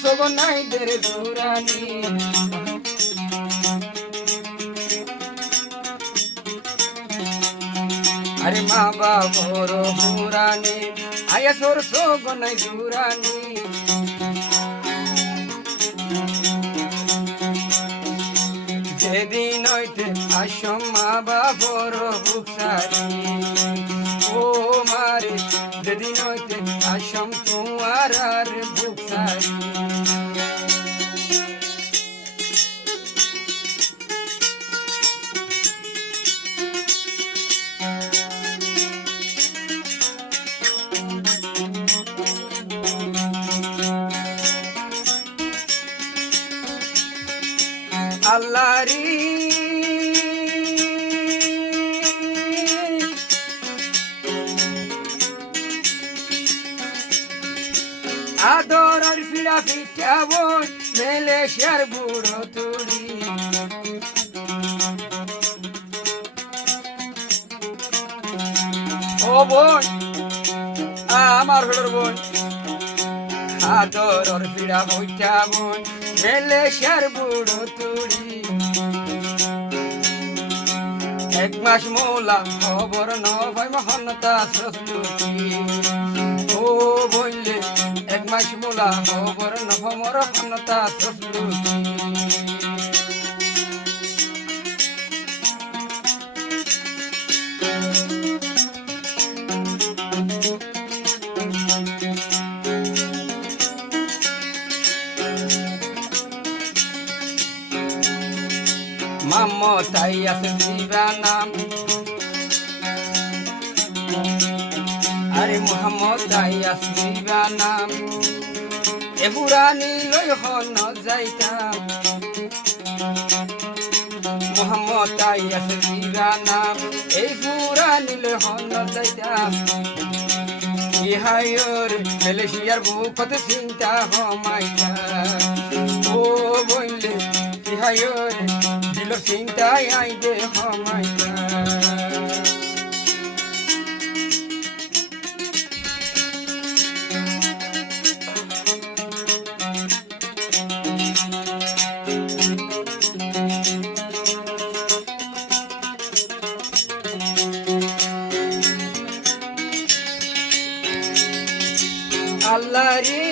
সগনাইদের দুরানি আরে মা বাবর পুরানি আয়া সোর সগনাই দুরানি যেদিন হইতে আসম মা বাবর বুকসারি ও মারে যেদিন হইতে আসম তোমার আর বুকসারি আল্লাহরি আদর আর ফিরা ফিটা বোন মেলে শেয়ার বুড়ো তুড়ি ও বোন আমার হলোর বোন আদর আর ফিরা বইটা বোন মেলে শেয়ার বুড়ো তুড়ি এক মাস মোলা খবর নয় মহানতা সস্তুতি ও বললে এক মাস মোলা খবর নভমর হনতা সস্তুতি মমতাই আছে দিবানাম আরে মোহাম্মদাই আছে দিবানাম এ পুরানি লই হন যাইতাম মোহাম্মদাই আছে দিবানাম এই পুরানি লই হন যাইতাম ইহায়র মেলেশিয়ার বুকত চিন্তা হমাইতা ও বইলে ইহায়র দিল চিন্তায় আইদে হমাইতা আল্লাহরি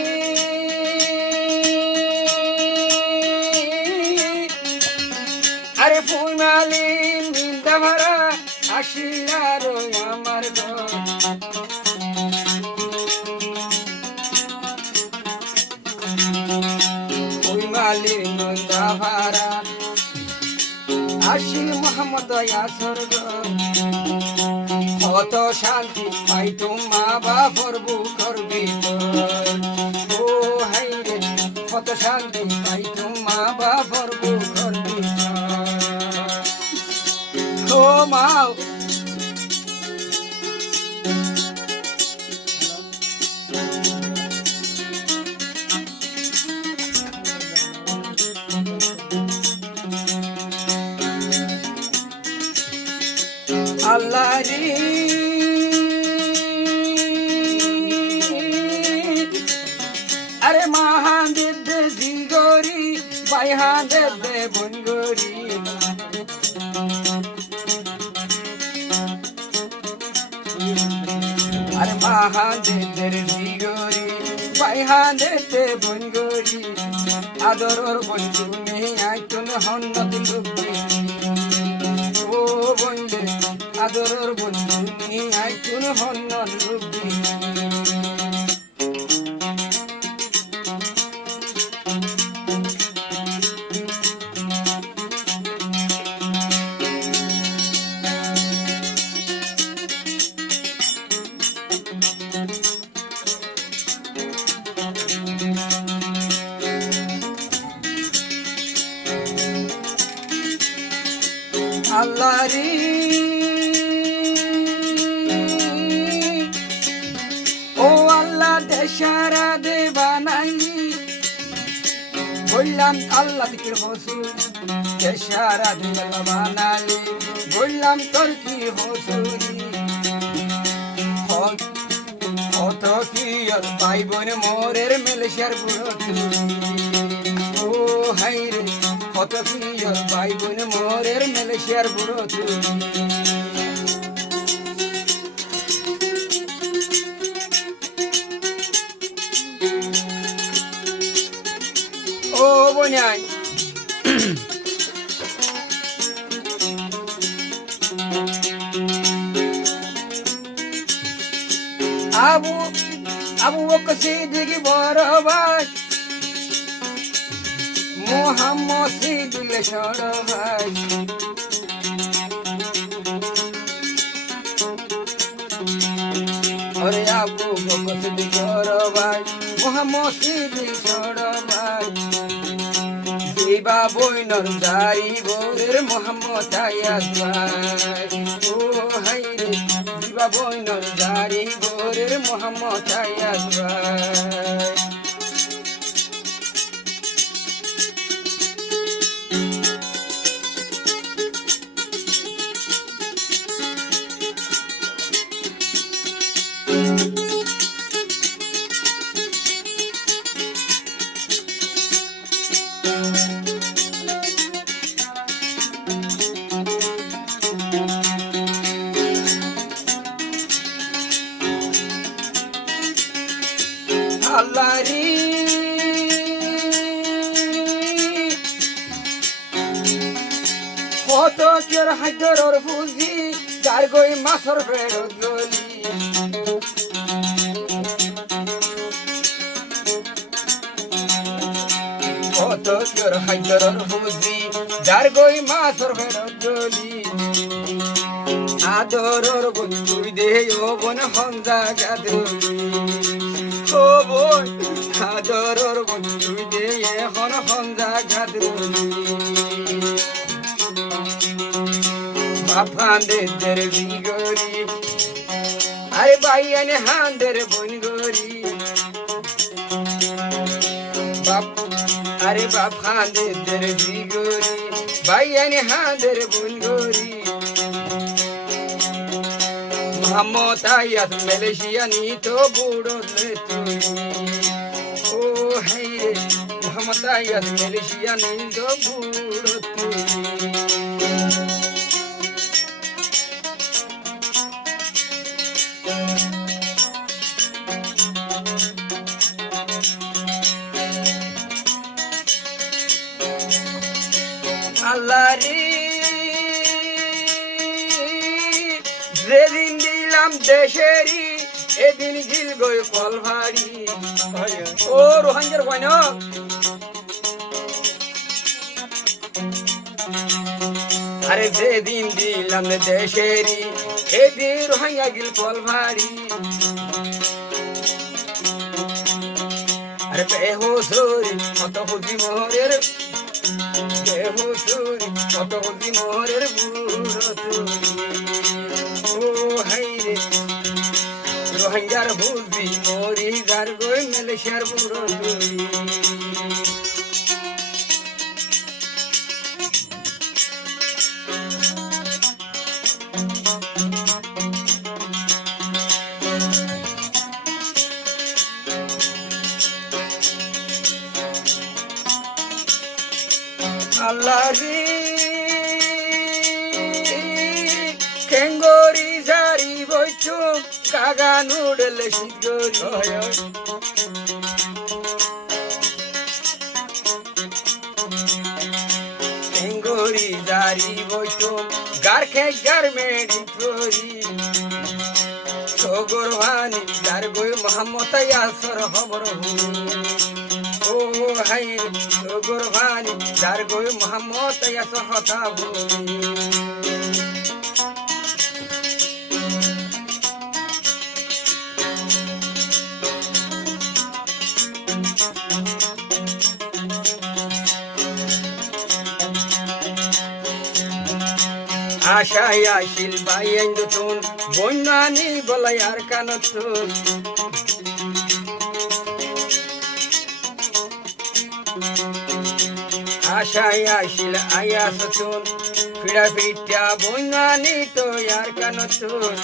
আরে ফুলমালি নিন্দা ভরা আসিলার আমার ফুলমালি নিন্দা ভরা আসিল মোহাম্মদ স্বর্গ কত শান্তি পাই তোমা বাবর বুকর ভিতর ও হাই রে কত শান্তি পাই তোমা বাবর বুকর ভিতর ও মাও আল্লাহরি আরে মহাদেব দে জিগরি বাইহাদেব দে বনগরি আরে মহাদেব দে জিগরি বাইহাদেব দে বনগরি আদরর বন্ধু নেই আইতন হন্নত লুবি ও বন্ধে আদরর বন্ধু নেই আইতন হন্নত লুবি আল্লাহরি ও আল্লাহ দেশারা দে বানাইলি বললাম আল্লাহ দিকের হসুর দেশারা দে বানালি বললাম তোর কি হসুরি কত কত কিয়র ভাই বোন মোরের মেলেশিয়ার বুড়ো তুলি ও হাই রে কত কিয়র ভাই বোন মোরের মেলেশিয়ার বুড়ো তুলি ও বন্যাই আবু আবু বকর সিদ্দিক বড় ভাই মোহাম্মদ সিদ্দিক ছোট ভাই ওরে আবু বকর সিদ্দিক বড় ভাই মোহাম্মদ সিদ্দিক ছোট ভাই দিবা বইনর দারি বোরের মোহাম্মদ আয়াজ ভাই ও হাই রে দিবা বইনর দারি বোরের মোহাম্মদ আয়াজ ভাই আল্লাহরি কত কের হাইদর ফুজি যার গই মাছর ফেরত গলি কত কের হাইদর ফুজি যার গই মাছর ফেরত গলি আদরর বন্ধুই দে ও বন হন্দা গাদলি ও বই আদরর বন্ধুই দে এখন হন্দা গাদলি বাপান্দের দের বিগরি আরে বাইয়ানে হান্দের বন গরি বাপ আরে বাপান্দের দের বিগরি বাইয়ানে হান্দের বন গরি মোহাম্মদ আয়াত মালয়েশিয়া নি তো বুড়ো তুই ও হাই রে মোহাম্মদ আয়াত মালয়েশিয়া নি তো বুড়ো তুই আল্লাহ রে যেদিন দিলাম দেশেরি এদিন গিল গই কল ভারি ও রোহাঙ্গের কয় না আরে যেদিন দিলাম দেশেরি এদিন রোহাঙ্গা গিল কল ভারি আরে বেহুসুরি কত খুশি মোহরের বেহুসুরি কত খুশি মোহরের বুড়ো তুই ও হাই রে রোহিঙ্গার বুঝি মরি যার গই মালয়েশিয়ার বুড়ো তুই আল্লাহ রে কেঙ্গরি জারি বইছো কাগা নুডল শিগরি কেঙ্গরি জারি বইছো গার খে গার মেডি ফরি সগর ভানি যার গই মোহাম্মদ ইয়াসর খবর হু ও হাই সগর ভানি যার গই মোহাম্মদ ইয়াসর কথা বলি আশায় আসিল বাইন দুতুন বন্যানি বলাই আর কানতুন আশায় আসিল আয়াসতুন ফিরা ফিটা বন্যানি তো আর কানতুন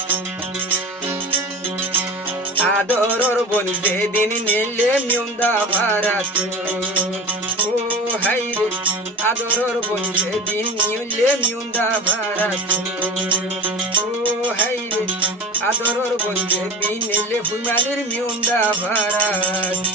আদরর বন যেদিন নিলে মিউন্দা ভারাত ও হাইরে আদরর বন যেদিন নিলে মিউন্দা ভারাত ও হাইরে আদরর বন যেদিন নিলে ফুলমালির মিউন্দা ভারাত